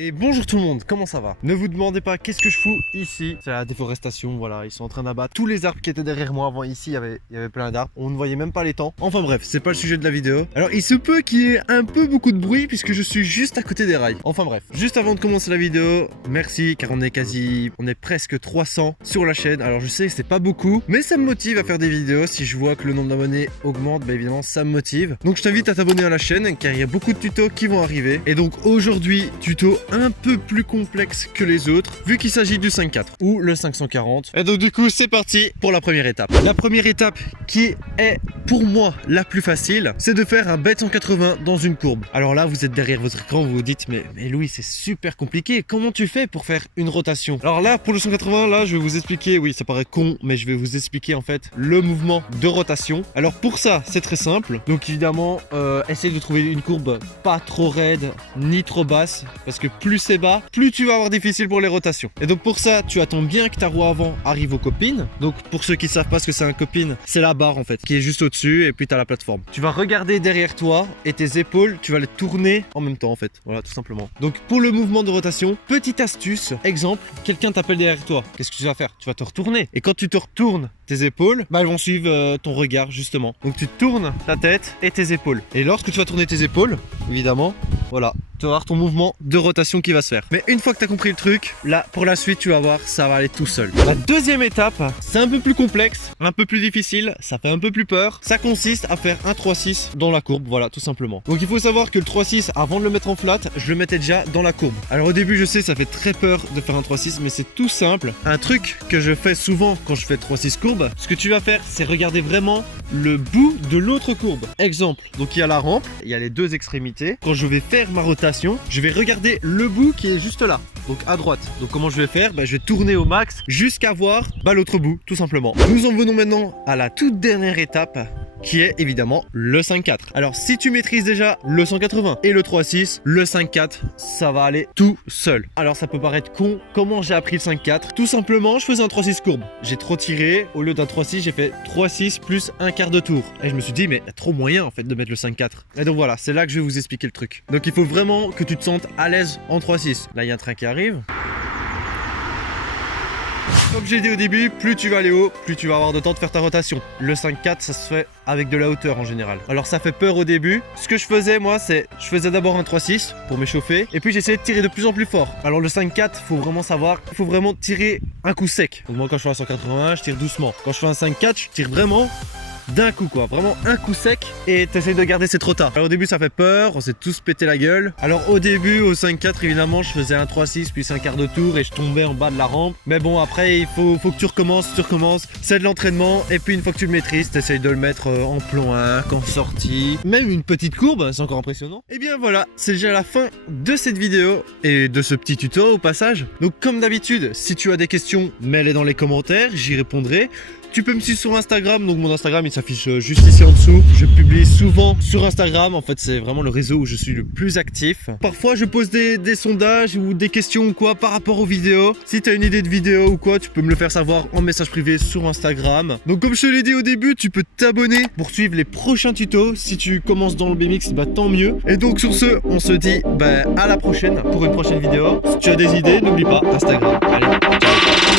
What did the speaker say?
Et bonjour tout le monde, comment ça va? Ne vous demandez pas qu'est-ce que je fous ici. C'est la déforestation, voilà, ils sont en train d'abattre tous les arbres qui étaient derrière moi. Avant ici, il y avait plein d'arbres, on ne voyait même pas les temps. Enfin bref, c'est pas le sujet de la vidéo. Alors il se peut qu'il y ait un peu beaucoup de bruit puisque je suis juste à côté des rails. Enfin bref, juste avant de commencer la vidéo, merci car on est presque 300 sur la chaîne. Alors je sais que c'est pas beaucoup, mais ça me motive à faire des vidéos. Si je vois que le nombre d'abonnés augmente, bah évidemment ça me motive. Donc je t'invite à t'abonner à la chaîne car il y a beaucoup de tutos qui vont arriver. Et donc aujourd'hui, tuto un peu plus complexe que les autres vu qu'il s'agit du 5.4 ou le 540. Et donc du coup c'est parti pour la première étape. La première étape qui est pour moi la plus facile, c'est de faire un bête 180 dans une courbe. Alors là vous êtes derrière votre écran, vous vous dites mais Louis c'est super compliqué, comment tu fais pour faire une rotation? Alors là pour le 180, là je vais vous expliquer, oui ça paraît con mais je vais vous expliquer en fait le mouvement de rotation. Alors pour ça c'est très simple, donc évidemment essayez de trouver une courbe pas trop raide ni trop basse parce que plus c'est bas, plus tu vas avoir difficile pour les rotations. Et donc pour ça, tu attends bien que ta roue avant arrive aux copines. Donc pour ceux qui ne savent pas ce que c'est un copine, c'est la barre en fait, qui est juste au-dessus et puis tu as la plateforme. Tu vas regarder derrière toi et tes épaules, tu vas les tourner en même temps en fait. Voilà, tout simplement. Donc pour le mouvement de rotation, petite astuce, exemple, quelqu'un t'appelle derrière toi. Qu'est-ce que tu vas faire? Tu vas te retourner. Et quand tu te retournes tes épaules, bah elles vont suivre ton regard justement. Donc tu tournes ta tête et tes épaules. Et lorsque tu vas tourner tes épaules, évidemment, voilà, tu vas avoir ton mouvement de rotation qui va se faire. Mais une fois que tu as compris le truc, là pour la suite tu vas voir, ça va aller tout seul. La deuxième étape, c'est un peu plus complexe, un peu plus difficile, ça fait un peu plus peur. Ça consiste à faire un 3-6 dans la courbe, voilà tout simplement. Donc il faut savoir que le 3-6, avant de le mettre en flat, je le mettais déjà dans la courbe. Alors au début je sais ça fait très peur de faire un 3-6, mais c'est tout simple. Un truc que je fais souvent quand je fais 3-6 courbe, ce que tu vas faire c'est regarder vraiment le bout de l'autre courbe. Exemple, donc il y a la rampe, il y a les deux extrémités. Quand je vais faire ma rotation, je vais regarder le bout qui est juste là, donc à droite. Donc comment je vais faire? Je vais tourner au max jusqu'à voir l'autre bout, tout simplement. Nous en venons maintenant à la toute dernière étape, qui est évidemment le 5.4. Alors si tu maîtrises déjà le 180 et le 3.6, le 5.4 ça va aller tout seul. Alors ça peut paraître con, comment j'ai appris le 5.4? Tout simplement je faisais un 3.6 courbe, j'ai trop tiré, au lieu d'un 3.6 j'ai fait 3.6 plus un quart de tour. Et je me suis dit mais il y a trop moyen en fait de mettre le 5.4. Et donc voilà, c'est là que je vais vous expliquer le truc. Donc il faut vraiment que tu te sentes à l'aise en 3.6. Là il y a un train qui arrive. Comme j'ai dit au début, plus tu vas aller haut, plus tu vas avoir de temps de faire ta rotation. Le 5.4 ça se fait avec de la hauteur en général. Alors ça fait peur au début. Ce que je faisais moi c'est, je faisais d'abord un 3.6 pour m'échauffer et puis j'essayais de tirer de plus en plus fort. Alors le 5.4, faut vraiment savoir, il faut vraiment tirer un coup sec. Donc moi quand je fais un 180, je tire doucement. Quand je fais un 5.4, je tire vraiment d'un coup quoi, vraiment un coup sec et t'essayes de garder cette rota. Alors au début ça fait peur, on s'est tous pété la gueule. Alors au début au 5.4 évidemment je faisais un 3.6 puis un quart de tour et je tombais en bas de la rampe. Mais bon après il faut que tu recommences, c'est de l'entraînement et puis une fois que tu le maîtrises t'essayes de le mettre en plan 1, qu'en sortie. Même une petite courbe, c'est encore impressionnant. Et bien voilà, c'est déjà la fin de cette vidéo et de ce petit tuto au passage. Donc comme d'habitude, si tu as des questions, mets-les dans les commentaires, j'y répondrai. Tu peux me suivre sur Instagram, donc mon Instagram il s'affiche juste ici en dessous. Je publie souvent sur Instagram, en fait c'est vraiment le réseau où je suis le plus actif. Parfois je pose des sondages ou des questions ou quoi par rapport aux vidéos. Si tu as une idée de vidéo ou quoi, tu peux me le faire savoir en message privé sur Instagram. Donc comme je te l'ai dit au début, tu peux t'abonner pour suivre les prochains tutos. Si tu commences dans le BMX, tant mieux. Et donc sur ce, on se dit à la prochaine pour une prochaine vidéo. Si tu as des idées, n'oublie pas Instagram. Allez, ciao.